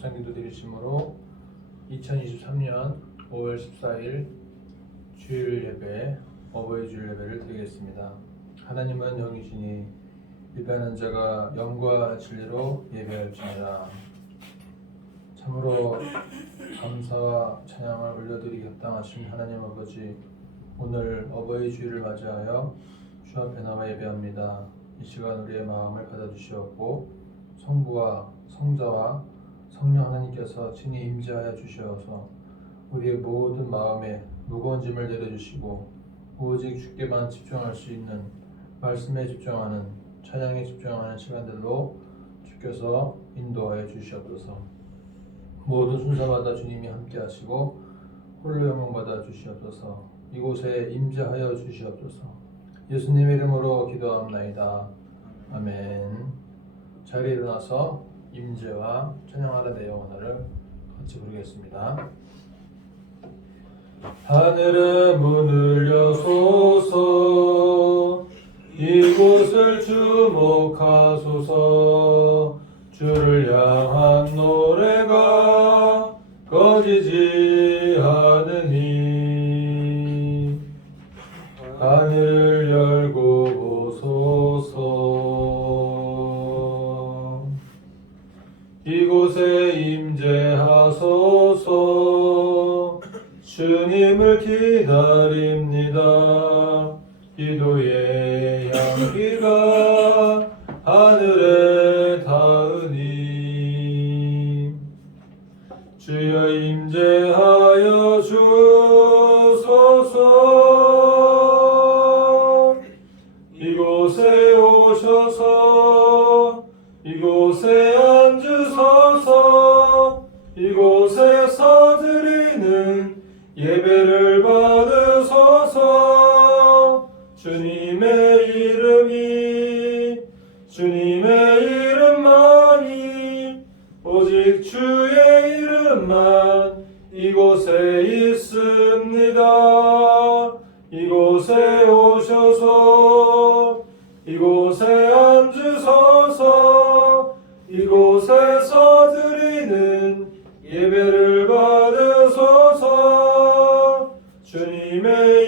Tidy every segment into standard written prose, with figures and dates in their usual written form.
묵상기도 드리심으로 2023년 5월 14일 주일 예배, 어버이 주일 예배를 드리겠습니다. 하나님은 영이시니 예배하는 자가 영과 진리로 예배할지니라. 참으로 감사와 찬양을 올려드리기 합당하신 하나님 아버지, 오늘 어버이 주일을 맞이하여 주 앞에 나와 예배합니다. 이 시간 우리의 마음을 받아주시옵고 성부와 성자와 성령 하나님께서 친히 임재하여 주시어서 우리의 모든 마음에 무거운 짐을 내려주시고 오직 주께만 집중할 수 있는, 말씀에 집중하는, 찬양에 집중하는 시간들로 주께서 인도하여 주시옵소서. 모든 순서마다 주님이 함께 하시고 홀로 영광받아 주시옵소서. 이곳에 임재하여 주시옵소서. 예수님의 이름으로 기도합나이다. 아멘. 자리에 일어나서 임재와 찬양하라 내 영혼을 같이 부르겠습니다. 하늘의 문을 여소서, 이곳을 주목하소서. 주를 향한 노래가 꺼지지 않으니 하늘을 열고 보소서. 이곳에 임재하소서. 주님을 기다립니다. 기도의 향기가 하늘에 닿으니 주여 임재하여 주소서. 이곳에 오셔서 이곳에 앉으소서. 이곳에서 드리는 예배를 받으소서. 주님의 이름만이, 오직 주의 이름만 이곳에 있습니다. 이곳에 오셔서 이곳에 앉으소서. 이곳에서 드리는 예배를 받으소서. 주님의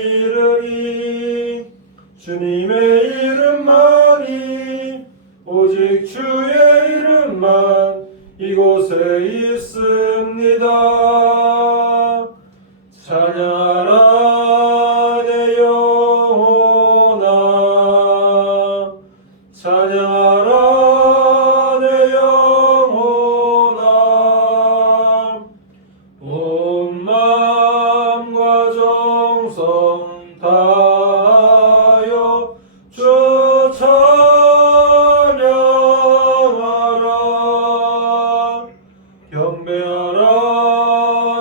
이름만이, 오직 주의 이름만 이곳에 있습니다. 찬양하라 내 영혼아, 찬양하라 내 영혼아. 온 마음과 정성 다하여 주 찬양하라. 경배하라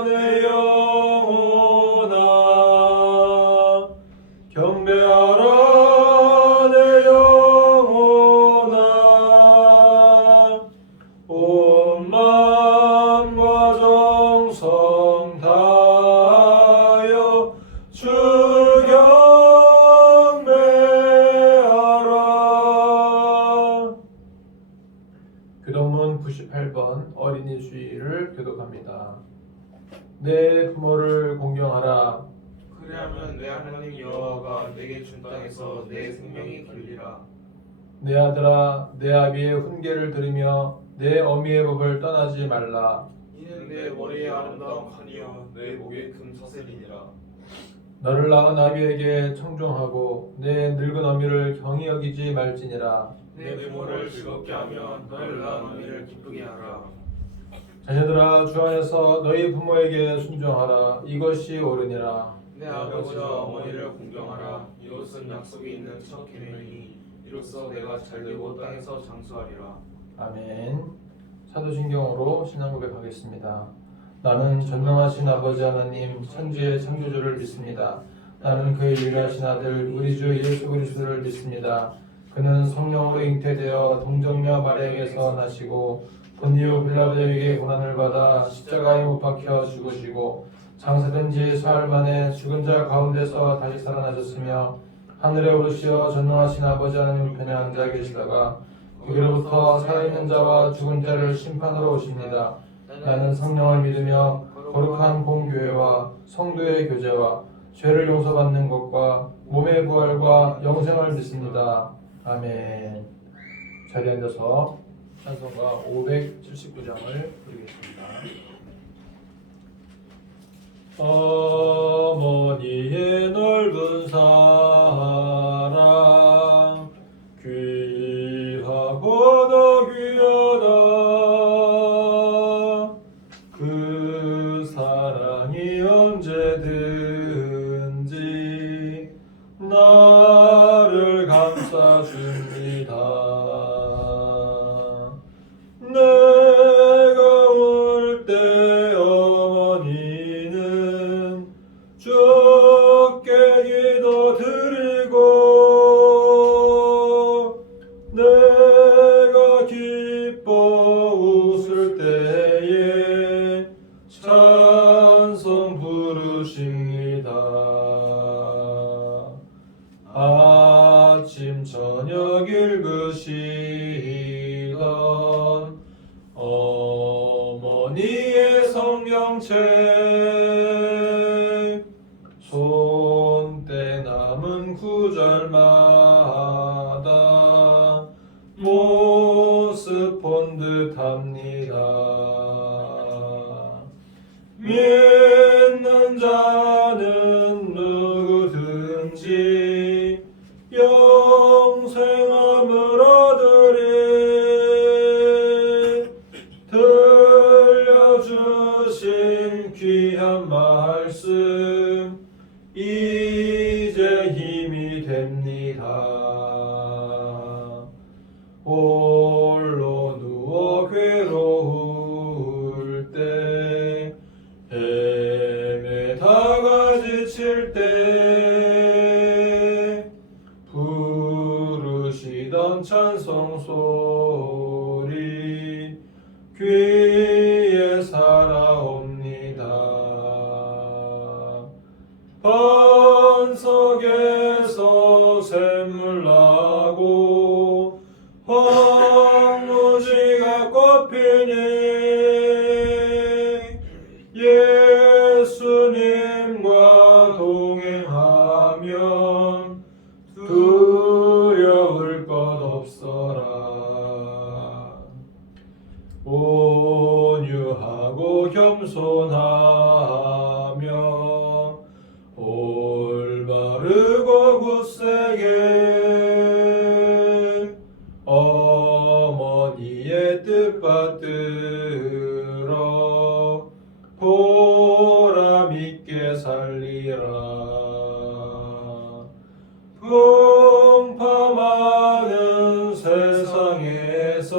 내 영혼아, 경배하라 내 영혼아. 온 마음과 정성 다하여 주 경배하라. 교동문 98번 어린이 주일을 교독합니다. 내 부모를 공경하라. 그리하면 내 하나님 여호와가 내게 준 땅에서 내 생명이 길리라. 내 아들아, 내 아비의 훈계를 들으며 내 어미의 법을 떠나지 말라. 이는 내 머리의 아름다운 관이요 내 목의 금사슬이니라. 너를 낳은 아비에게 청종하고 내 늙은 어미를 경히 여기지 말지니라. 내 부모를 즐겁게 하며 너를 낳은 어미를 기쁘게 하라. 자녀들아, 주 안에서 너희 부모에게 순종하라. 이것이 옳으니라. 내 아버지와 어머니를 공경하라. 이것은 약속이 있는 첫 계명이니 이로써 내가 잘되고 땅에서 장수하리라. 아멘. 사도신경으로 신앙 고백하겠습니다. 나는 전능하신 아버지 하나님 천지의 창조주를 믿습니다. 나는 그의 유일하신 아들 우리 주 예수 그리스도를 믿습니다. 그는 성령으로 잉태되어 동정녀 마리아에게서 나시고 본디오 빌라도에게 고난을 받아 십자가에 못 박혀 죽으시고 장사된 지 사흘 만에 죽은 자 가운데서 다시 살아나셨으며 하늘에 오르시어 전능하신 아버지 하나님 우편에 앉아 계시다가 거기로부터 살아있는 자와 죽은 자를 심판하러 오십니다. 나는 성령을 믿으며 거룩한 본교회와 성도의 교제와 죄를 용서받는 것과 몸의 부활과 영생을 믿습니다. 아멘. 자리에 앉아서 찬송가 579장을 부르겠습니다. 어머니의 넓은 사랑 귀하고도 귀하다. 그 사랑이 언제든지 나를 감싸줍니다. 내가 울 때 어머니는 주께 기도드리고 내가 기뻐 웃을 때에 찬송 부르십니다. 아침 저녁 읽으시던 어머니의 성경책 손때 남은 구절마다 모습 본 듯합니다. 믿는 자는 누구든지 영생함을 얻으리. 들려주신 귀한 말씀 이제 힘이 됩니다. 홀로 누워 괴로울 때 헤매다가 지칠 때 부르시던 찬송 소리 귀에 살아옵니다. 반석에서 샘물 나고 황무지가 꽃피니 예수님과 동행하면 두려울 것 없어라. 온유하고 겸손하며 올바르고 굳세게 어머니의 뜻 받들어 보람 있게 살리라. 풍파많은 세상에서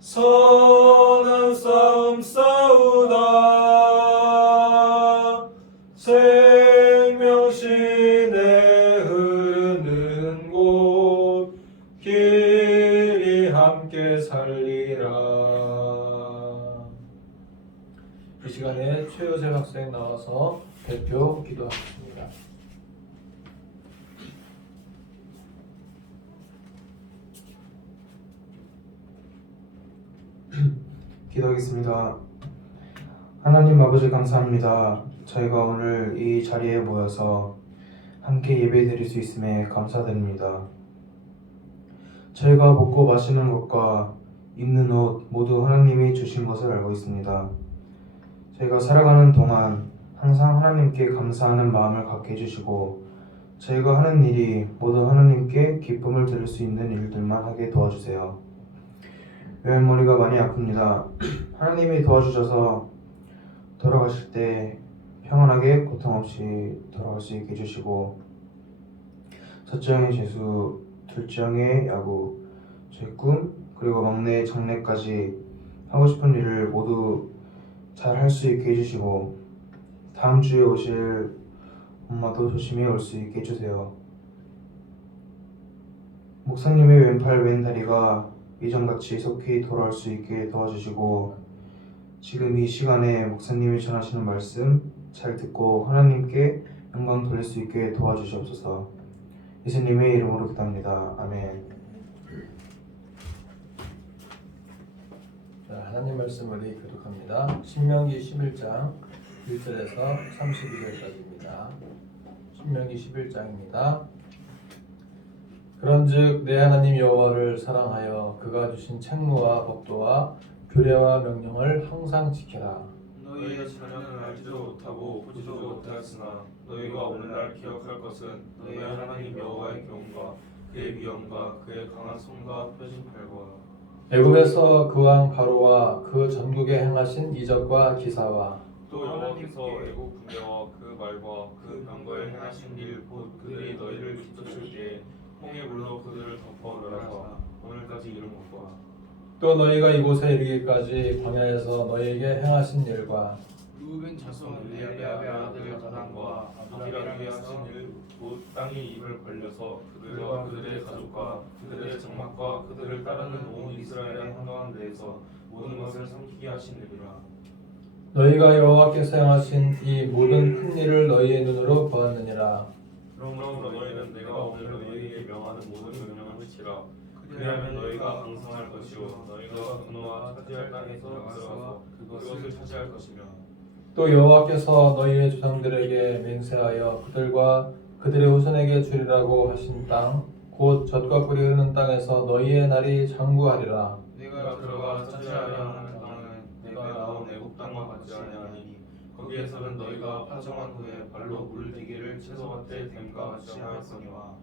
선한 싸움 싸우다 생명신에 흐르는 곳 길이 함께 살리라. 이 시간에 최요셉 학생 나와서 대표 기도하겠습니다. 기도하겠습니다. 하나님 아버지 감사합니다. 저희가 오늘 이 자리에 모여서 함께 예배드릴 수 있음에 감사드립니다. 저희가 먹고 마시는 것과 입는 옷 모두 하나님이 주신 것을 알고 있습니다. 저희가 살아가는 동안 항상 하나님께 감사하는 마음을 갖게 해주시고 저희가 하는 일이 모두 하나님께 기쁨을 드릴 수 있는 일들만 하게 도와주세요. 외할머니가 많이 아픕니다. 하나님이 도와주셔서 돌아가실 때 평안하게 고통 없이 돌아갈 수 있게 해주시고 첫째 형의 재수, 둘째 형의 야구, 제 꿈, 그리고 막내 장래까지 하고 싶은 일을 모두 잘 할 수 있게 해주시고 다음 주에 오실 엄마도 조심히 올 수 있게 해주세요. 목사님의 왼팔 왼다리가 이전같이 속히 돌아올 수 있게 도와주시고 지금 이 시간에 목사님이 전하시는 말씀 잘 듣고 하나님께 영광 돌릴 수 있게 도와주시옵소서. 예수님의 이름으로 기도합니다. 아멘. 자, 하나님 말씀 우리 교독합니다. 신명기 11장 1절에서 32절까지입니다. 신명기 11장입니다. 그런즉 내 하나님 여호와를 사랑하여 그가 주신 책무와 법도와 규례와 명령을 항상 지켜라. 너희의 자녀는 알지도 못하고 보지도 못하였으나 너희가 오늘날 기억할 것은 너희 하나님 여호와의 경륜과 그의 위엄과 그의 강한 손과 펴진 팔과 애굽에서 그 왕 바로와 그 전국에 행하신 이적과 기사와 또 여호와께서 애굽 군대와 그 말과 그 병거에 행하신 일 곧 그들이 너희를 뒤쫓을 때에 홍해 물로 그들을 덮어 멸하사 오늘까지 이룬 것과 또 너희가 이곳에 이르기까지 광야에서 너희에게 행하신 일과 루벤 자손 엘리압의 아들 가단과 아비라기에 하신 일 곧 땅이 입을 벌려서 그들과 그들의 가족과 그들의 장막과 그들을 따르는 온 이스라엘의 한가한 데에서 모든 것을 삼키게 하신 일이라. 너희가 여호와께서 행하신 이 모든 큰 일을 너희의 눈으로 보았느니라. 그러므로 너희는 내가 오늘 너희에게 명하는 모든 명령을 지키라. 그리하면 너희가 강성할 것이요 너희가 분노와 차지할 땅에서 들어가서 그것을 차지할 것이며 또 여호와께서 너희의 조상들에게 맹세하여 그들과 그들의 후손에게 주리라고 하신 땅 곧 젖과 꿀이 흐르는 땅에서 너희의 날이 장구하리라. 내가 들어가 차지하려 하는 땅은 내가 나온 애굽 땅과 같지 아니하니 거기에서는 너희가 파정한 후에 발로 물들기를 채소밭에 댐과 같이 하였거니와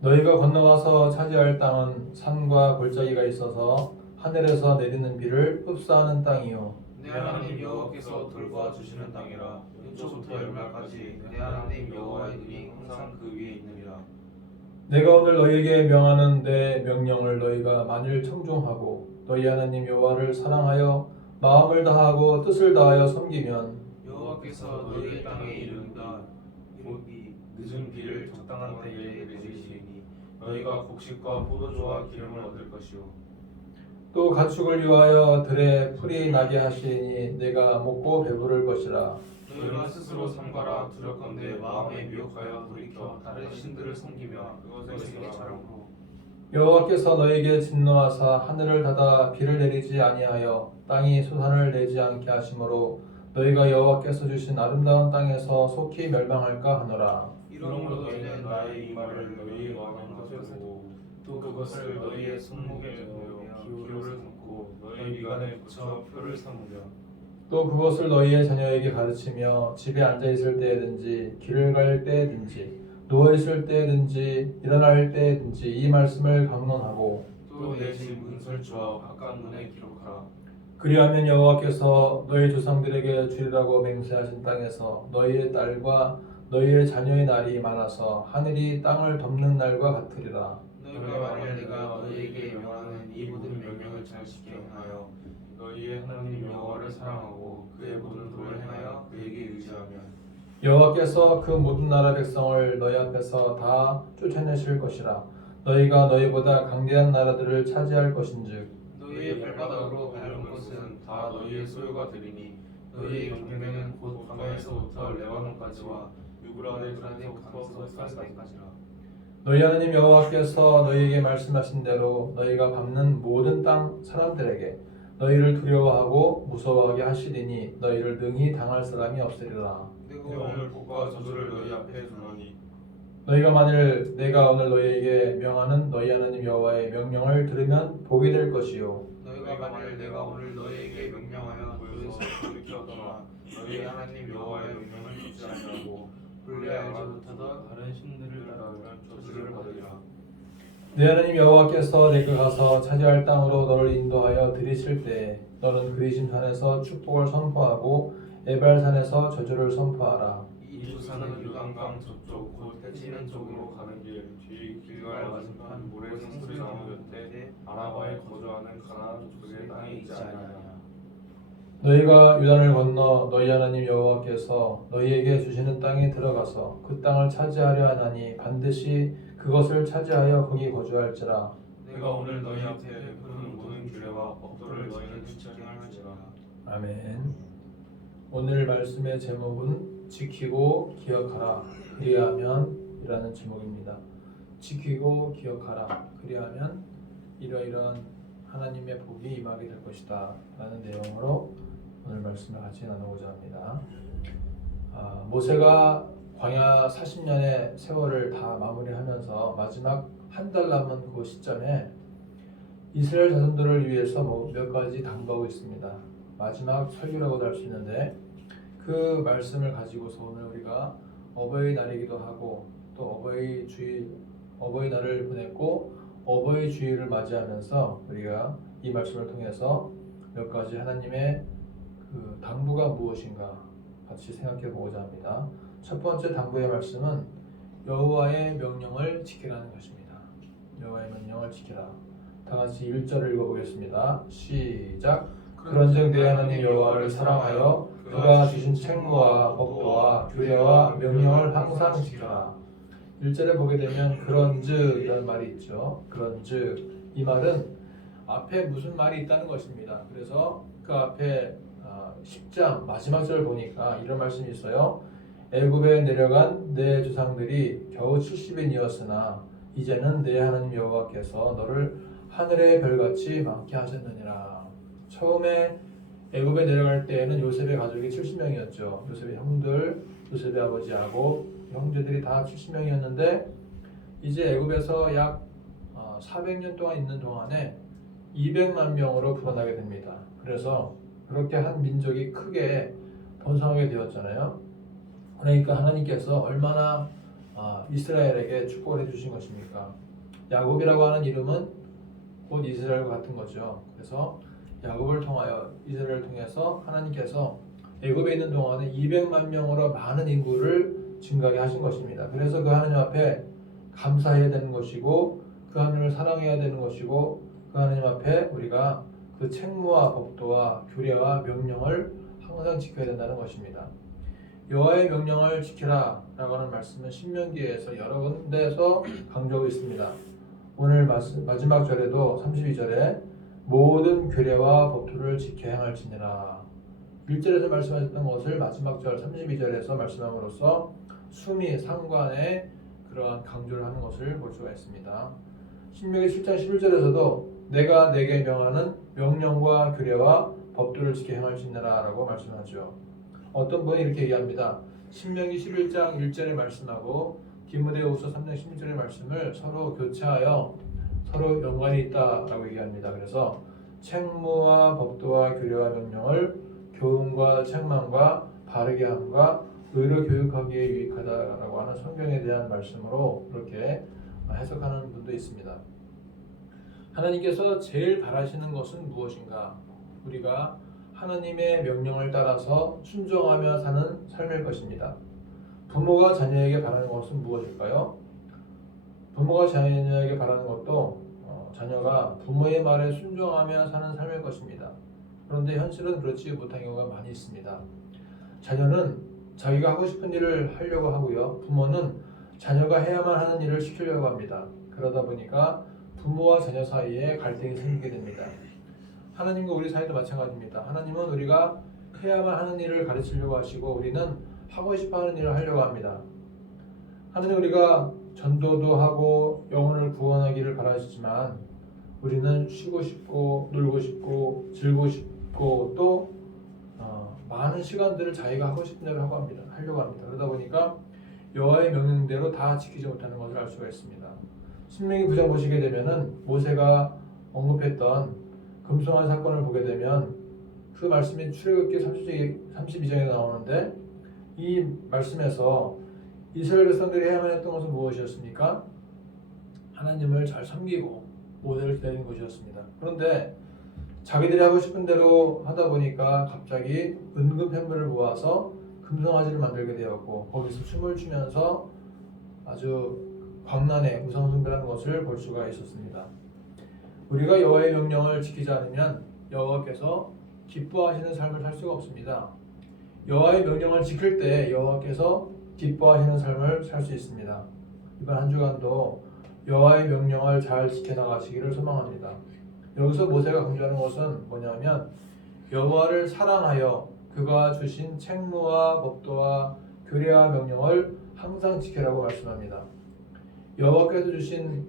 너희가 건너가서 차지할 땅은 산과 골짜기가 있어서 하늘에서 내리는 비를 흡수하는 땅이요 내 하나님 여호와께서 돌보아 주시는 땅이라 왼쪽부터 열날까지 내 하나님 여호와의 눈이 항상 그 위에 있느니라. 내가 오늘 너희에게 명하는 내 명령을 너희가 만일 청종하고 너희 하나님 여호와를 사랑하여 마음을 다하고 뜻을 다하여 섬기면 여호와께서 너희의 땅에 이른다 이 늦은 비를 적당한 때에 내리시니 너희가 곡식과 포도주와 기름을 얻을 것이요 또 가축을 위하여 들에 풀이 나게 하시니 내가 먹고 배부를 것이라. 너희가 스스로 삼가라 두렵건대 마음에 미혹하여 돌이켜 다른 신들을 섬기며 그것에게 자랑으로 여호와께서 너희에게 진노하사 하늘을 닫아 비를 내리지 아니하여 땅이 소산을 내지 않게 하심으로 너희가 여호와께서 주신 아름다운 땅에서 속히 멸망할까 하노라. 이러므로 너희는 나의 이 말을 너희의 마음에 가져두고 또 그것을 너희의 손목에 넣으며 기호를 삼고 너희 미간에 붙여 표를 삼으며 또 그것을 너희의 자녀에게 가르치며 집에 앉아 있을 때든지 길을 갈 때든지 누워 있을 때든지 일어날 때든지 이 말씀을 강론하고 또 내 집 문설주와 바깥 문에 기록하라. 그리하면 여호와께서 너희 조상들에게 주리라고 맹세하신 땅에서 너희의 딸과 너희의 자녀의 날이 많아서 하늘이 땅을 덮는 날과 같으리라. 너희가 만일 내가 너희에게 명하는 이 모든 명령을 잘 지켜 행하여 너희의 하나님 여호와를 사랑하고 그의 모든 도를 행하여 그에게 의지하면 여호와께서 그 모든 나라 백성을 너희 앞에서 다 쫓아내실 것이라. 너희가 너희보다 강대한 나라들을 차지할 것인즉 너희의 발바닥으로 밟은 것은 다 너희의 소유가 되리니 너희의 경계는 곧 광야에서부터 레바논까지와 유브라데스에서부터 수아까지라. 너희 하나님 여호와께서 너희에게 말씀하신 대로 너희가 밟는 모든 땅 사람들에게 너희를 두려워하고 무서워하게 하시리니 너희를 능히 당할 사람이 없으리라. 내가 오늘 복과 저주를 너희 앞에 두노니 너희가 만일 내가 오늘 너희에게 명하는 너희 하나님 여호와의 명령을 들으면 복이 될 것이요 너희가 만일 내가 오늘 너희에게 명령하여 도에서 돌이켜 떠나 너희 하나님 여호와의 명령을 듣지 아니하고 본래 알지 못하던 다른 신들을 따르면 저주를 받으리라. 내 하나님 여호와께서 내가 가서 차지할 땅으로 너를 인도하여 들이실 때 너는 그리심 산에서 축복을 선포하고 에발산에서 저주를 선포하라. 이 두 산은 요단강 저쪽 곧 해지는 쪽으로 가는 길 뒤 길갈 맞은편 모래 상수리 나무 곁에 아라바에 거주하는 가나안 족속의 땅에 있지 아니하냐. 너희가 유단을 건너 너희 하나님 여호와께서 너희에게 주시는 땅에 들어가서 그 땅을 차지하려 하나니 반드시 그것을 차지하여 거기 거주할지라. 내가 오늘 너희 앞에 베푸는 모든 규례와 법도를 너희는 지키게 할지라. 아멘. 오늘 말씀의 제목은 지키고 기억하라 그리하면 이라는 제목입니다. 지키고 기억하라 그리하면 이러이러한 하나님의 복이 임하게 될 것이다 라는 내용으로 오늘 말씀을 같이 나누고자 합니다. 모세가 광야 40년의 세월을 다 마무리하면서 마지막 한 달 남은 그 시점에 이스라엘 자손들을 위해서 몇 가지 당부하고 있습니다. 마지막 설교라고도 할 수 있는데 그 말씀을 가지고서 오늘 우리가 어버이날이기도 하고 또 어버이날을 보냈고 어버이 주일을 맞이하면서 우리가 이 말씀을 통해서 몇 가지 하나님의 그 당부가 무엇인가 같이 생각해 보고자 합니다. 첫 번째 당부의 말씀은 여호와의 명령을 지키라는 것입니다. 여호와의 명령을 지키라. 다 같이 1절을 읽어보겠습니다. 시작. 그런즉 내 하나님 여호와를 사랑하여 그가 주신 책무와 법도와 규례와 명령을 항상 지켜라. 1절에 보게 되면 그런즉 이라는 말이 있죠. 그런즉 이 말은 앞에 무슨 말이 있다는 것입니다. 그래서 그 앞에 10장 마지막 절을 보니까 이런 말씀이 있어요. 애굽에 내려간 내 조상들이 겨우 70인이었으나 이제는 내 하나님 여호와께서 너를 하늘의 별같이 많게 하셨느니라. 처음에 애굽에 내려갈 때에는 요셉의 가족이 70명이었죠. 요셉의 형들, 요셉의 아버지 야곱, 형제들이 다 70명이었는데 이제 애굽에서 약 400년 동안 있는 동안에 200만 명으로 불어나게 됩니다. 그래서 그렇게 한 민족이 크게 번성하게 되었잖아요. 그러니까 하나님께서 얼마나 이스라엘에게 축복을 해주신 것입니까? 야곱이라고 하는 이름은 곧 이스라엘과 같은 거죠. 그래서 야곱을 통하여 이스라엘을 통해서 하나님께서 애굽에 있는 동안에 200만 명으로 많은 인구를 증가하게 하신 것입니다. 그래서 그 하나님 앞에 감사해야 되는 것이고 그 하나님을 사랑해야 되는 것이고 그 하나님 앞에 우리가 그 책무와 법도와 규례와 명령을 항상 지켜야 된다는 것입니다. 여호와의 명령을 지키라 라고 하는 말씀은 신명기에서 여러 군데에서 강조하고 있습니다. 오늘 마지막 절에도 32절에 모든 규례와 법도를 지켜 행할지니라. 1절에서 말씀하셨던 것을 마지막 절 32절에서 말씀함으로써 수미 상관의 그러한 강조를 하는 것을 볼 수가 있습니다. 신명기 7장 11절에서도 내가 내게 명하는 명령과 규례와 법도를 지켜 행할지니라 라고 말씀하죠. 어떤 분이 이렇게 얘기합니다. 신명기 11장 1절의 말씀하고 디모데후서 3장 16절의 말씀을 서로 교체하여 서로 연관이 있다라고 얘기합니다. 그래서 책무와 법도와 규례와 명령을 교훈과 책망과 바르게 함과 의로 교육하기에 유익하다라고 하는 성경에 대한 말씀으로 그렇게 해석하는 분도 있습니다. 하나님께서 제일 바라시는 것은 무엇인가? 우리가 하나님의 명령을 따라서 순종하며 사는 삶일 것입니다. 부모가 자녀에게 바라는 것은 무엇일까요? 부모가 자녀에게 바라는 것도 자녀가 부모의 말에 순종하며 사는 삶일 것입니다. 그런데 현실은 그렇지 못한 경우가 많이 있습니다. 자녀는 자기가 하고 싶은 일을 하려고 하고요. 부모는 자녀가 해야만 하는 일을 시키려고 합니다. 그러다 보니까 부모와 자녀 사이에 갈등이 생기게 됩니다. 하나님과 우리 사이도 마찬가지입니다. 하나님은 우리가 해야만 하는 일을 가르치려고 하시고 우리는 하고 싶어하는 일을 하려고 합니다. 하나님 우리가 전도도 하고 영혼을 구원하기를 바라시지만 우리는 쉬고 싶고 놀고 싶고 즐기고 싶고 또 많은 시간들을 자기가 하고 싶은 대로 하려고 합니다. 그러다 보니까 여호와의 명령대로 다 지키지 못하는 것을 알 수가 있습니다. 신명기 9장 보시게 되면은 모세가 언급했던 금송아지 사건을 보게 되면 그 말씀이 출애굽기 32장에 나오는데 이 말씀에서 이스라엘 백성들이 해야만 했던 것은 무엇이었습니까? 하나님을 잘 섬기고 모세를 기다리는 것이었습니다. 그런데 자기들이 하고 싶은 대로 하다 보니까 갑자기 은금 팬물을 모아서 금송아지를 만들게 되었고 거기서 춤을 추면서 아주 광란에 우상숭배하는 것을 볼 수가 있었습니다. 우리가 여호와의 명령을 지키지 않으면 여호와께서 기뻐하시는 삶을 살 수가 없습니다. 여호와의 명령을 지킬 때 여호와께서 기뻐하시는 삶을 살 수 있습니다. 이번 한 주간도 여호와의 명령을 잘 지켜나가시기를 소망합니다. 여기서 모세가 강조하는 것은 뭐냐면 여호와를 사랑하여 그가 주신 책무와 법도와 규례와 명령을 항상 지키라고 말씀합니다. 여호와께서 주신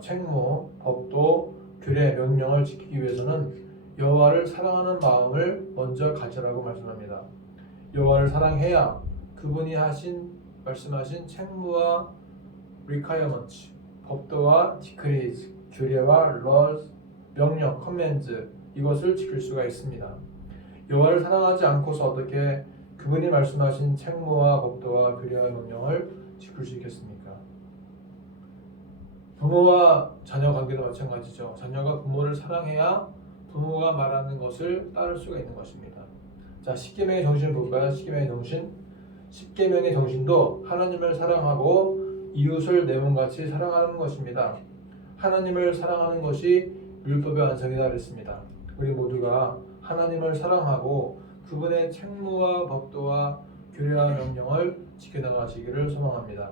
책무, 법도, 규례, 명령을 지키기 위해서는 여호와를 사랑하는 마음을 먼저 가지라고 말씀합니다. 여호와를 사랑해야 그분이 말씀하신 책무와 requirements, 법도와 decrees, 규례와 laws, 명령, commands 이것을 지킬 수가 있습니다. 여호와를 사랑하지 않고서 어떻게 그분이 말씀하신 책무와 법도와 규례와 명령을 지킬 수 있겠습니까? 부모와 자녀 관계도 마찬가지죠. 자녀가 부모를 사랑해야 부모가 말하는 것을 따를 수가 있는 것입니다. 자, 십계명의 정신을 볼까요? 십계명의 정신. 십계명의 정신도 하나님을 사랑하고 이웃을 내 몸같이 사랑하는 것입니다. 하나님을 사랑하는 것이 율법의 완성이다 그랬습니다. 우리 모두가 하나님을 사랑하고 그분의 책무와 법도와 규례와 명령을 지켜나가시기를 소망합니다.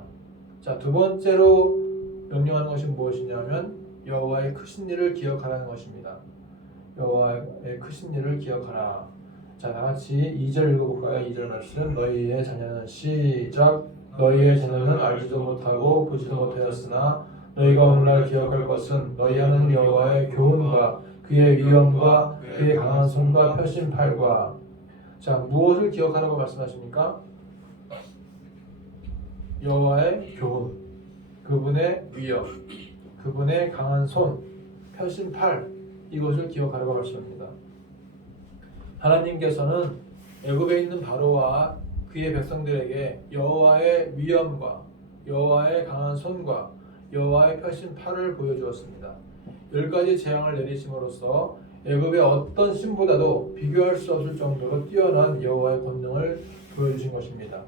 자, 두 번째로 명령하는 것이 무엇이냐면 여호와의 크신 일을 기억하라는 것입니다. 여호와의 크신 일을 기억하라. 자, 다같이 2절 읽어볼까요? 2절 말씀. 너희의 자녀는 시작. 너희의 자녀는 알지도 못하고 보지도 못하였으나 너희가 오늘날 기억할 것은 너희 하나님 여호와의 교훈과 그의 위엄과 그의 강한 손과 펴신 팔과. 자, 무엇을 기억하라고 말씀하십니까? 여호와의 교훈, 그분의 위엄, 그분의 강한 손, 펴신 팔, 이것을 기억하라고 말씀합니다. 하나님께서는 애굽에 있는 바로와 그의 백성들에게 여호와의 위엄과 여호와의 강한 손과 여호와의 펴신 팔을 보여주었습니다. 10가지 재앙을 내리심으로써 애굽의 어떤 신보다도 비교할 수 없을 정도로 뛰어난 여호와의 권능을 보여주신 것입니다.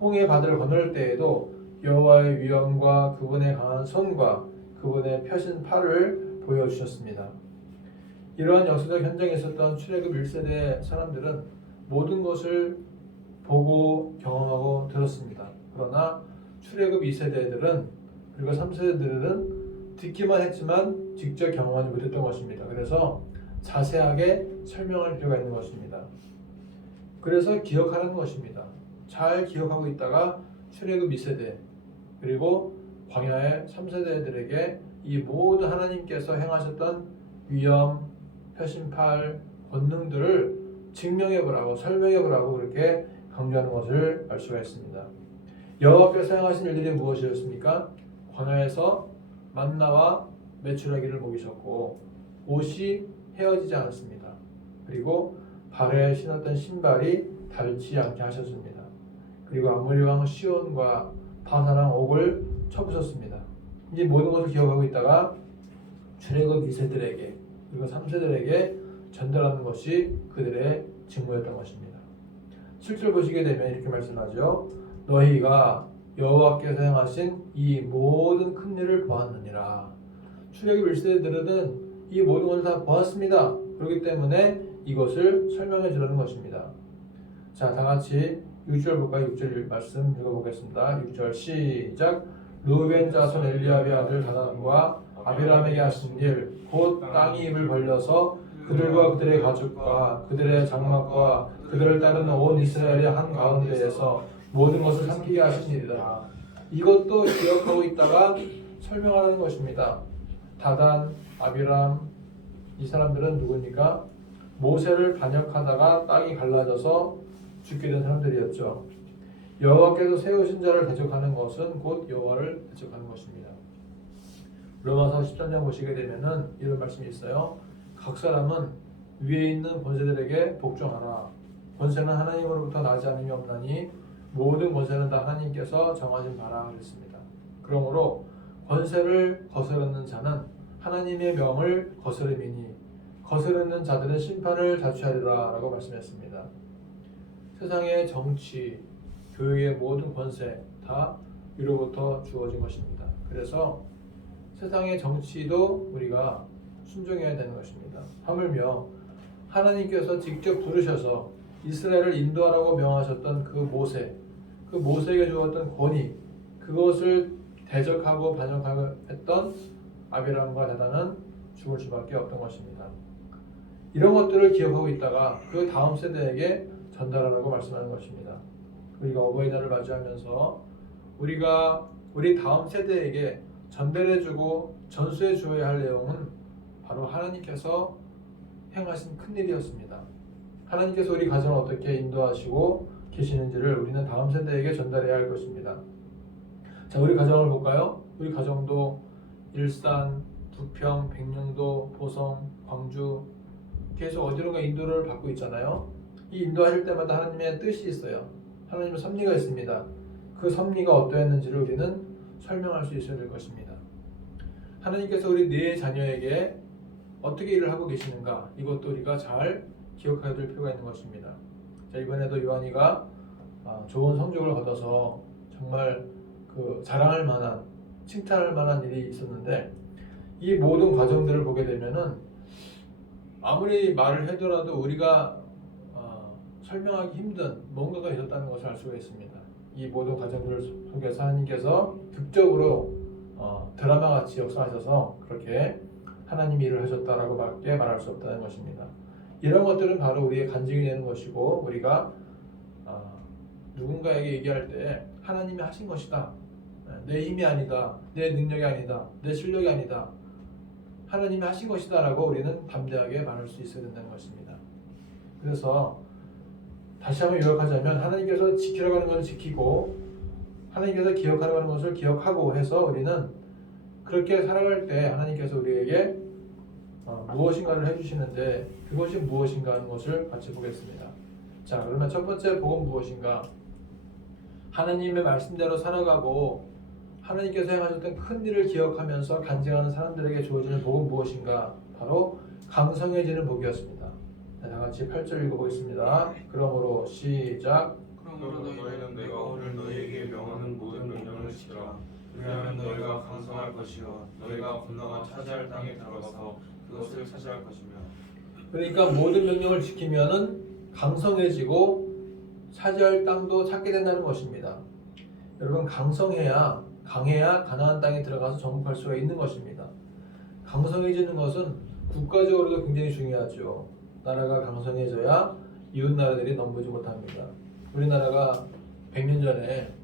홍해 바다를 건널 때에도 여호와의 위엄과 그분의 강한 손과 그분의 펴신 팔을 보여주셨습니다. 이러한 역사적 현장에 있었던 출애굽 1세대 사람들은 모든 것을 보고 경험하고 들었습니다. 그러나 출애굽 2세대들은 그리고 3세대들은 듣기만 했지만 직접 경험하지 못했던 것입니다. 그래서 자세하게 설명할 필요가 있는 것입니다. 그래서 기억하라는 것입니다. 잘 기억하고 있다가 출애굽 2세대 그리고 광야의 3세대들에게 이 모든 하나님께서 행하셨던 위엄, 펴신팔, 권능들을 증명해보라고 설명해보라고 그렇게 강조하는 것을 알 수가 있습니다. 여호와께서 행하신 일들이 무엇이었습니까? 광야에서 만나와 메추라기를 먹이셨고 옷이 헤어지지 않았습니다. 그리고 발에 신었던 신발이 닳지 않게 하셨습니다. 그리고 아모리 왕 시온과 바산 왕 옥을 쳐부셨습니다. 이 모든 것을 기억하고 있다가 출애굽 2세들에게 그리고 3세들에게 전달하는 것이 그들의 직무였던 것입니다. 7절 보시게 되면 이렇게 말씀하죠. 너희가 여호와께서 행하신 이 모든 큰 일을 보았느니라. 출애굽 1세들은 이 모든 것을 다 보았습니다. 그렇기 때문에 이것을 설명해 주라는 것입니다. 자, 다같이 6절 볼까요? 6절 말씀 읽어보겠습니다. 6절 시작. 르우벤 자손 엘리압의 아들 다단과 아비람에게 하신 일, 곧 땅이 입을 벌려서 그들과 그들의 가족과 그들의 장막과 그들을 따르는 온 이스라엘의 한가운데에서 모든 것을 삼키게 하신 일이다. 이것도 기억하고 있다가 설명하는 것입니다. 다단, 아비람 이 사람들은 누구니까? 모세를 반역하다가 땅이 갈라져서 죽게 된 사람들이었죠. 여호와께서 세우신 자를 대적하는 것은 곧 여호와를 대적하는 것입니다. 로마서 13장 보시게 되면은 이런 말씀이 있어요. 각 사람은 위에 있는 권세들에게 복종하라. 권세는 하나님으로부터 나지 않음이 없나니 모든 권세는 다 하나님께서 정하신 바라 그랬습니다. 그러므로 권세를 거스르는 자는 하나님의 명을 거스름이니 거스르는 자들은 심판을 자취하리라 라고 말씀했습니다. 세상의 정치, 교육의 모든 권세 다 위로부터 주어진 것입니다. 그래서 세상의 정치도 우리가 순종해야 되는 것입니다. 하물며 하나님께서 직접 부르셔서 이스라엘을 인도하라고 명하셨던 그 모세에게 주었던 권위, 그것을 대적하고 반역하고 했던 아비람과 다단은 죽을 수밖에 없던 것입니다. 이런 것들을 기억하고 있다가 그 다음 세대에게 전달하라고 말씀하는 것입니다. 우리가 어버이날을 맞이하면서 우리 다음 세대에게 전달해주고 전수해 주어야 할 내용은 바로 하나님께서 행하신 큰 일이었습니다. 하나님께서 우리 가정을 어떻게 인도하시고 계시는지를 우리는 다음 세대에게 전달해야 할 것입니다. 자, 우리 가정을 볼까요? 우리 가정도 일산, 부평, 백령도, 보성, 광주 계속 어디론가 인도를 받고 있잖아요. 이 인도하실 때마다 하나님의 뜻이 있어요. 하나님의 섭리가 있습니다. 그 섭리가 어떠했는지를 우리는 설명할 수 있어야 될 것입니다. 하나님께서 우리 네 자녀에게 어떻게 일을 하고 계시는가, 이것도 우리가 잘 기억해야 될 필요가 있는 것입니다. 자, 이번에도 요한이가 좋은 성적을 거둬서 정말 그 자랑할 만한, 칭찬할 만한 일이 있었는데, 이 모든 과정들을 보게 되면은 아무리 말을 해더라도 우리가 설명하기 힘든 뭔가가 있었다는 것을 알 수가 있습니다. 이 모든 과정들 속에서 하나님께서 극적으로 드라마 같이 역사하셔서 그렇게 하나님이 일을 하셨다라고 밖에 말할 수 없다는 것입니다. 이런 것들은 바로 우리의 간증이 되는 것이고, 우리가 누군가에게 얘기할 때 하나님이 하신 것이다, 내 힘이 아니다, 내 능력이 아니다, 내 실력이 아니다, 하나님이 하신 것이다 라고 우리는 담대하게 말할 수 있어야 된다는 것입니다. 그래서 다시 한번 요약하자면, 하나님께서 지키라고 하는 것을 지키고 하나님께서 기억하라고 하는 것을 기억하고 해서 우리는 그렇게 살아갈 때 하나님께서 우리에게 무엇인가를 해주시는데, 그것이 무엇인가 하는 것을 같이 보겠습니다. 자, 그러면 첫 번째 복은 무엇인가? 하나님의 말씀대로 살아가고 하나님께서 행하셨던 큰 일을 기억하면서 간증하는 사람들에게 주어지는 복은 무엇인가? 바로 강성해지는 복이었습니다. 자, 다 같이 8절 읽어보겠습니다. 그러므로 시작. 그러므로 너희는 내가 오늘 너희에게 명하는 모든 명령을 지키라. 그리하면 너희가 강성할 것이요 너희가 건너가 차지할 땅에 들어가서 그것을 차지할 것이며. 그러니까 모든 명령을 지키면은 강성해지고 차지할 땅도 찾게 된다는 것입니다. 여러분, 강성해야, 강해야 가나안 땅에 들어가서 정복할 수가 있는 것입니다. 강성해지는 것은 국가적으로도 굉장히 중요하죠. 나라가 강성해져야 이웃 나라들이 넘보지 못합니다. 우리나라가 100년 전에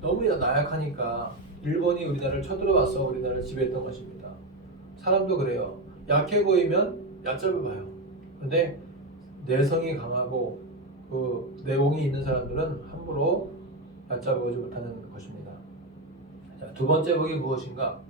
너무 나약하니까 일본이 우리나라를 쳐들어와서 우리나라를 지배했던 것입니다. 사람도 그래요. 약해 보이면 얕잡아 봐요. 근데 내성이 강하고 그 내공이 있는 사람들은 함부로 얕잡아오지 못하는 것입니다. 자, 두 번째 복이 무엇인가?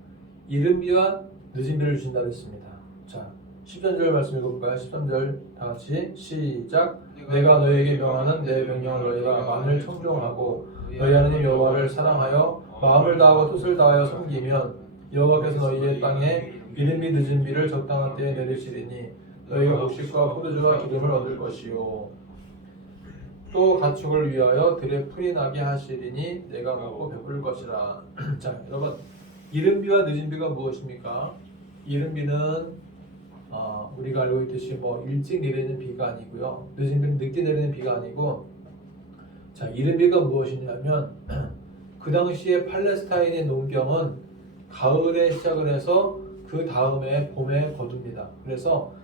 이른 비와 늦은 비를 주신다 그랬습니다. 자, 13절 말씀 읽어볼까요? 13절 다 같이 시작. 내가 너희에게 명하는 내 명령을 너희가 만일 청종하고 너희 하나님 여호와를 사랑하여 마음을 다하고 뜻을 다하여 섬기면 여호와께서 너희의 땅에 이른 비 늦은 비를 적당한 때에 내리시리니 너희가 곡식과 포도주와 기름을 얻을 것이요 또 가축을 위하여 들에 풀이 나게 하시리니 내가 먹고 배부를 것이라. 자, 여러분, 이른 비와 늦은 비가 무엇입니까? 이른 비는 우리가 알고 있듯이 일찍 내리는 비가 아니고요, 늦은 비는 늦게 내리는 비가 아니고, 자, 이른 비가 무엇이냐면 그 당시에 팔레스타인의 농경은 가을에 시작을 해서 그 다음에 봄에 거둡니다. 그래서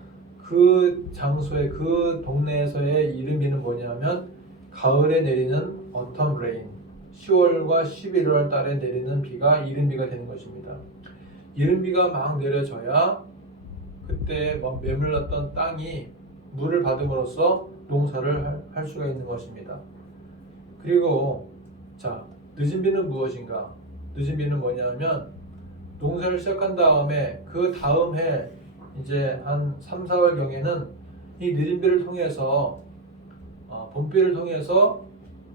그 장소에, 그 동네에서의 이른 비는 뭐냐면 가을에 내리는 autumn rain, 10월과 11월 달에 내리는 비가 이른 비가 되는 것입니다. 이른 비가 막 내려져야 그때 메물렀던 땅이 물을 받음으로써 농사를 할 수가 있는 것입니다. 그리고 자, 늦은 비는 무엇인가? 늦은 비는 뭐냐면 농사를 시작한 다음에 그 다음 해 이제 한 3, 4월 경에는 이 늦은 비를 통해서 봄비를 통해서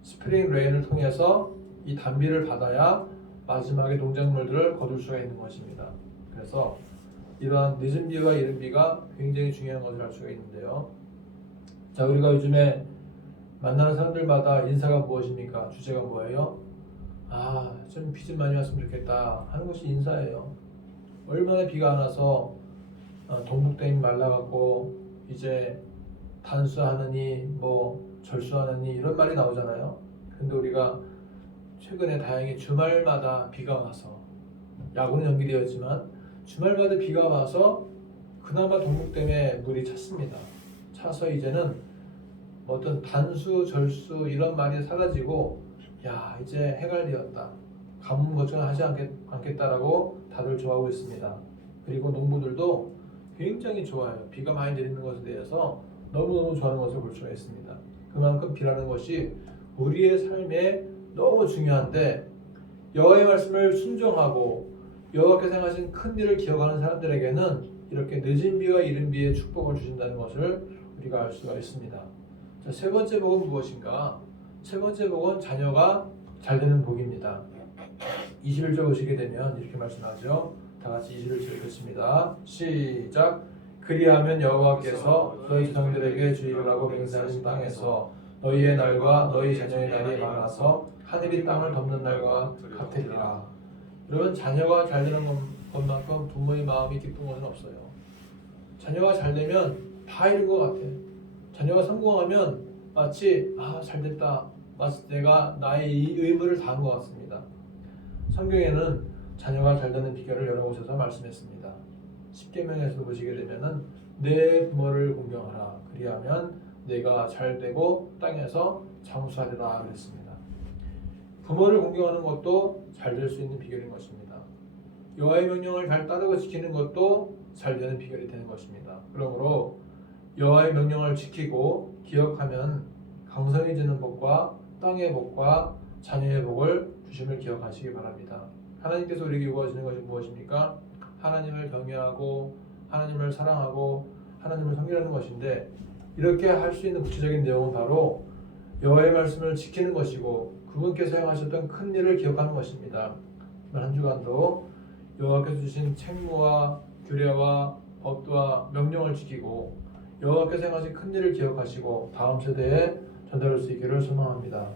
스프링 레인을 통해서 이 단비를 받아야 마지막에 농작물들을 거둘 수가 있는 것입니다. 그래서 이러한 늦은 비와 이른 비가 굉장히 중요한 것을 알 수가 있는데요. 자, 우리가 요즘에 만나는 사람들마다 인사가 무엇입니까? 주제가 뭐예요? 좀 비 좀 많이 왔으면 좋겠다 하는 것이 인사예요. 얼마나 비가 안 와서 동북땡이 말라갖고 이제 단수하느니 절수하느니 이런 말이 나오잖아요. 근데 우리가 최근에 다행히 주말마다 비가 와서, 야구는 연기되었지만 주말마다 비가 와서 그나마 동북댐에 물이 찼습니다. 차서 이제는 어떤 단수, 절수 이런 말이 사라지고, 야, 이제 해갈되었다, 가뭄 걱정을 하지 않겠다라고 다들 좋아하고 있습니다. 그리고 농부들도 굉장히 좋아요. 비가 많이 내리는 것에 대해서 너무너무 좋아하는 것을 볼 수가 있습니다. 그만큼 비라는 것이 우리의 삶에 너무 중요한데 여호와의 말씀을 순종하고 여호와께서 행하신 큰 일을 기억하는 사람들에게는 이렇게 늦은 비와 이른 비의 축복을 주신다는 것을 우리가 알 수가 있습니다. 자, 세 번째 복은 무엇인가? 세 번째 복은 자녀가 잘 되는 복입니다. 21절 보시게 되면 이렇게 말씀하죠. 다 같이 21절 읽겠습니다. 시작. 그리하면 여호와께서 너희 조상들에게 주의를 하고 맹세하신 땅에서 너희의 날과 너희 자녀의 날이 많아서 하늘이 땅을 덮는 날과 같으리라. 여러분, 자녀가 잘 되는 것만큼 부모의 마음이 기쁜 것은 없어요. 자녀가 잘 되면 다 이룬 것 같아. 자녀가 성공하면 마치 잘 됐다. 마치 내가 나의 이 의무를 다한 것 같습니다. 성경에는 자녀가 잘 되는 비결을 여러 곳에서 말씀했습니다. 십계명에서 보시게 되면은 내 부모를 공경하라. 그리하면 내가 잘 되고 땅에서 장수하리라 그랬습니다. 부모를 공경하는 것도 잘 될 수 있는 비결인 것입니다. 여호와의 명령을 잘 따르고 지키는 것도 잘 되는 비결이 되는 것입니다. 그러므로 여호와의 명령을 지키고 기억하면 강성해지는 복과 땅의 복과 자녀의 복을 주심을 기억하시기 바랍니다. 하나님께서 우리에게 요구하시는 것이 무엇입니까? 하나님을 경외하고 하나님을 사랑하고 하나님을 섬기라는 것인데, 이렇게 할 수 있는 구체적인 내용은 바로 여호와의 말씀을 지키는 것이고 그분께서 행하셨던 큰 일을 기억하는 것입니다. 한 주간도 여호와께서 주신 책무와 규례와 법도와 명령을 지키고 여호와께서 행하신 큰 일을 기억하시고 다음 세대에 전달할 수 있기를 소망합니다.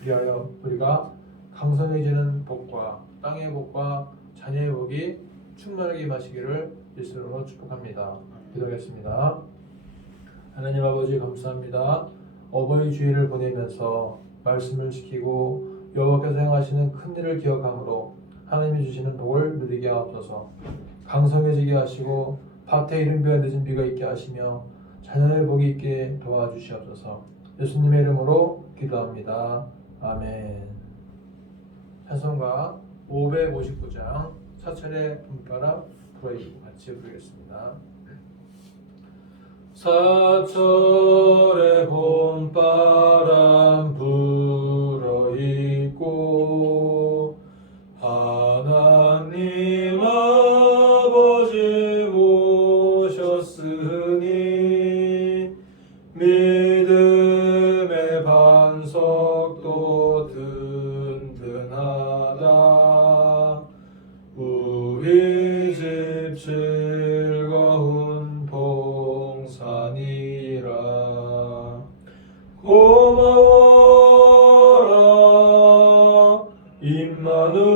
그리하여 우리가 강성해지는 복과 땅의 복과 자녀의 복이 충만하게 임하시기를 예수로 축복합니다. 기도하겠습니다. 하나님 아버지, 감사합니다. 어버이 주일을 보내면서 말씀을 지키고 여호와께서 행하시는 큰 일을 기억함으로 하나님이 주시는 복을 누리게 하옵소서. 강성해지게 하시고 밭에 이른 비와 늦은 비가 있게 하시며 자녀의 복이 있게 도와주시옵소서. 예수님의 이름으로 기도합니다. 아멘. 찬송가 559장 사철의 봄바람 불어있고 같이 부르겠습니다. 사철의 봄바람 불어있고 하나님 아버지 모셨으니 믿음의 반석도 든든하다. 우리 집 즐거운 봉산이라. 고마워라 임마누엘,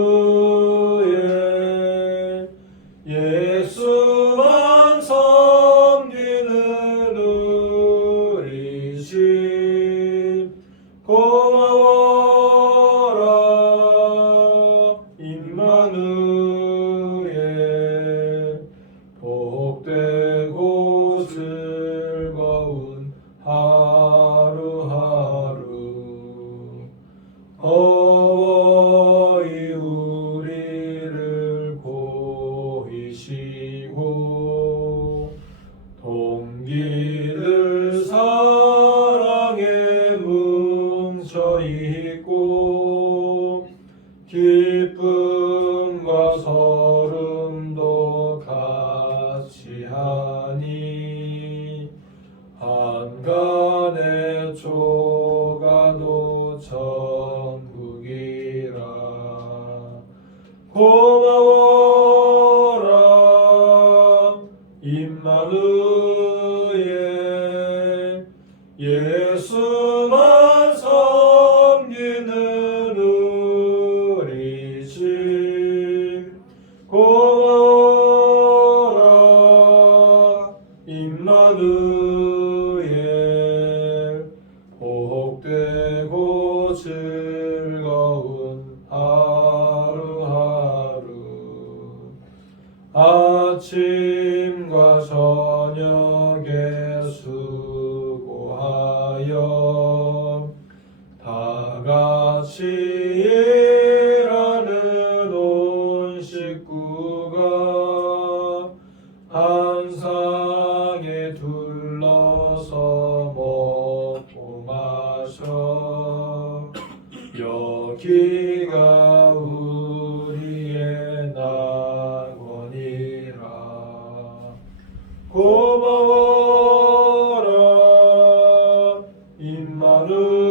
예수만 섬기는 우리 집. 고마워라 임마누엘, 복되고 즐거운 하루하루. 어버이 우리를 보이시고 동기들 사랑에 뭉쳐있고 기쁨과 서름도 같이 하니 한간의 조가도 천국이라. 고마워라 임마누엘, 예수만 섬기는 우리 집. 고마워라 임마누엘, 복되고 즐거운 하루하루. 아침과 저녁에 수고하여 다 같이 일하는 온 식구가 한 걷기가 우리의 낙원이라. 고마워라 임마누엘,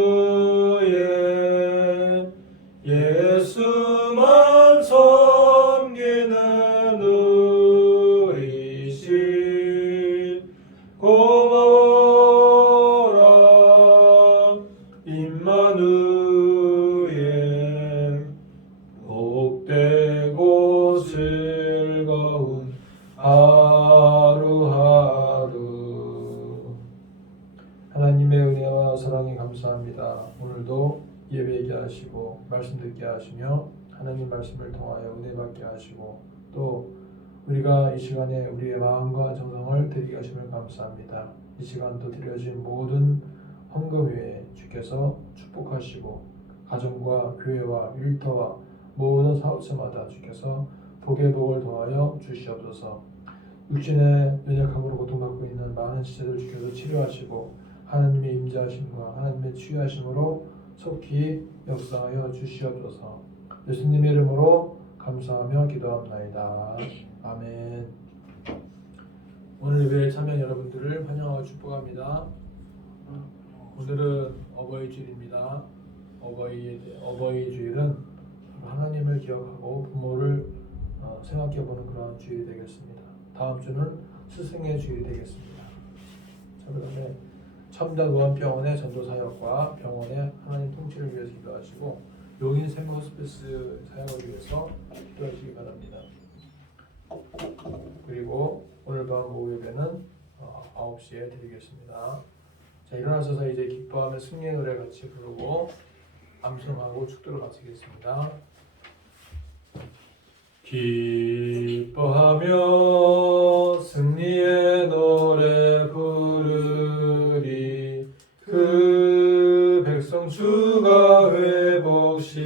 예수만 섬기는 의식. 고마워라 임마누엘, 복되고 즐거운 하루하루. 하나님의 은혜와 사랑에 감사합니다. 오늘도 예배하게 하시고 말씀 듣게 하시며 하나님 말씀을 통하여 은혜 받게 하시고 또 우리가 이 시간에 우리의 마음과 정성을 드리게 하심을 감사합니다. 이 시간도 드려진 모든 헌금 외에 주께서 축복하시고 가정과 교회와 일터와 모든 사업체마다 주께서 복의 복을 더하여 주시옵소서. 육신의 연약함으로 고통받고 있는 많은 지체들 주께서 치료하시고 하나님의 임재하심과 하나님의 치유하심으로 속히 역사하여 주시옵소서. 예수님의 이름으로 감사하며 기도합나이다. 아멘. 오늘 예배에 참여한 여러분들을 환영하고 축복합니다. 오늘은 어버이 주일입니다. 어버이 주일은 하나님을 기억하고 부모를 생각해보는 그런 주일이 되겠습니다. 다음 주는 스승의 주일이 되겠습니다. 자, 그다음에 첨단 우한병원의 전도 사역과 병원의 하나님 통치를 위해서 기도하시고 용인 생물 호스피스 사역을 위해서 기도하시기 바랍니다. 그리고 오늘 밤 오후 예배는 9시에 드리겠습니다. 자, 일어나셔서 이제 기뻐하며 승리의 노래 같이 부르고 암송하고 축도를 마치겠습니다. 기뻐하며 승리의 노래 부르리. 그 백성 주가 회복시키시네.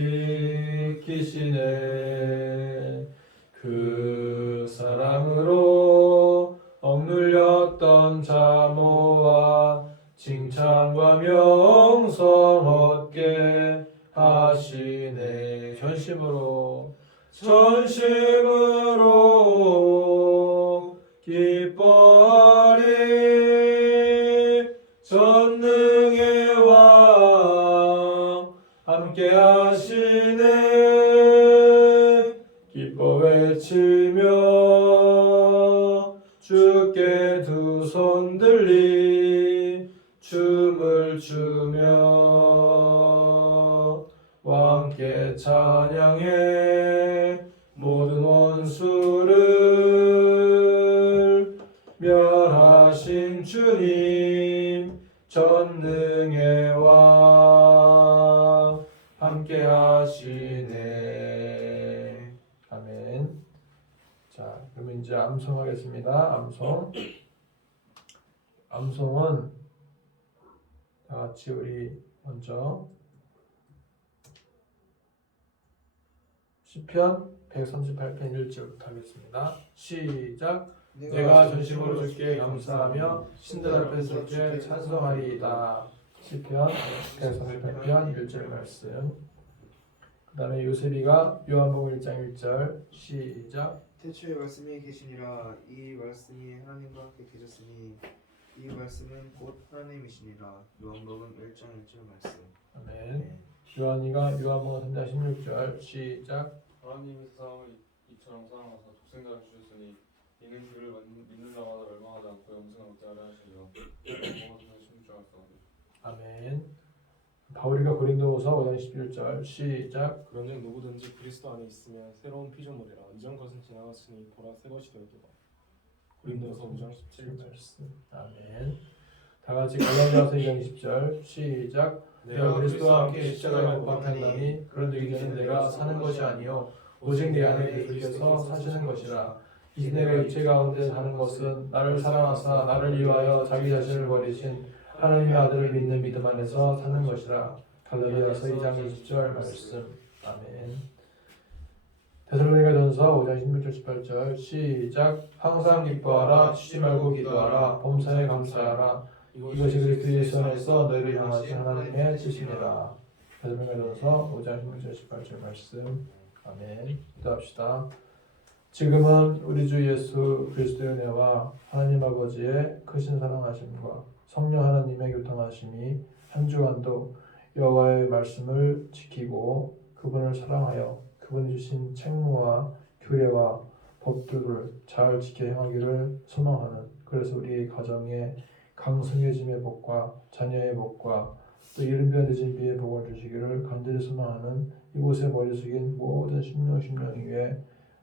그 사랑으로 억눌렸던 자모아 칭찬과 명성 얻게 하시네. 전심으로 기뻐하리. 전능의 왕 함께 하시네. 기뻐 외치며 주께 두 손 들리 춤을 추며 왕께 찬양해. 모든 원수를 멸하신 주님 전능의 왕 함께 하시네. 아멘. 자, 그러면 이제 암송하겠습니다. 암송은 다 같이 우리 먼저 시편 138편 1절부터 하겠습니다. 시작. 내가 전심으로 주께 감사하며 신들 앞에서 주께 찬송하리이다. 시편 138편 1절 말씀. 그 다음에 요셉이가 요한복음 1장 1절 시작. 태초에 말씀이 계시니라. 이 말씀이 하나님과 함께 계셨으니 이 말씀은 곧 하나님이시니라. 요한복음 1장 1절 말씀. 아멘. 요한이가 요한복음 3장 16절 시작. 하나님이 세상을 이처럼 사랑하사 독생자를 주셨으니 이는 그를 믿는 자마다 멸망하지 않고 영생을 얻게 하려 하시려. 요한복음 3장 16절 말씀. 아멘. 바울이가 고린도후서 5장 11절 시작. 그런즉 누구든지 그리스도 안에 있으면 새로운 피조물이라. 이전 것은 지나갔으니 보라 새 것이 되었도다. 고린도서 5장 17절. 아멘. 다 같이 갈라디아서 2장 20절 시작. 내가 그리스도와 함께 십자가에 못 박혔나니 그런즉 이제는 내가 사는 것이 아니요 오직 내 안에 그리스도께서 사시는 것이라. 이제 내가 육체 가운데 사는 것은 나를 사랑하사 나를 위하여 자기 자신을 버리신 하나님의 아들을 믿는 믿음 안에서 사는 것이라. 갈라디아서 2장 20절 말씀. 아멘. 데살로니가전서 5장 16절 18절 시작. 항상 기뻐하라. 쉬지 말고 기도하라. 범사에 감사하라. 이것이 그리스도 예수 안에서 너희를 향하신 하나님의 뜻이니라. 베드로전서 5장 16절 18절 말씀. 아멘. 기도합시다. 지금은 우리 주 예수 그리스도의 은혜와 하나님 아버지의 크신 사랑하심과 성령 하나님의 교통하심이 한 주간도 여호와의 말씀을 지키고 그분을 사랑하여 그분이 주신 책무와 규례와 법들을 잘 지켜 행하기를 소망하는, 그래서 우리 가정에 강성해짐의 복과 자녀의 복과 또 이른비와 늦은비의 복을 주시기를 간절히 소망하는 이곳에 머리 숙인 모든 심령 위에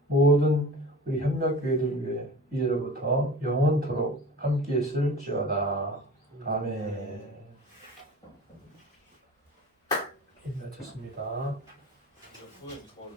모든 우리 협력교회들 위해 이제로부터 영원토록 함께 있을지어다. 아멘. 마쳤습니다. 후에 저를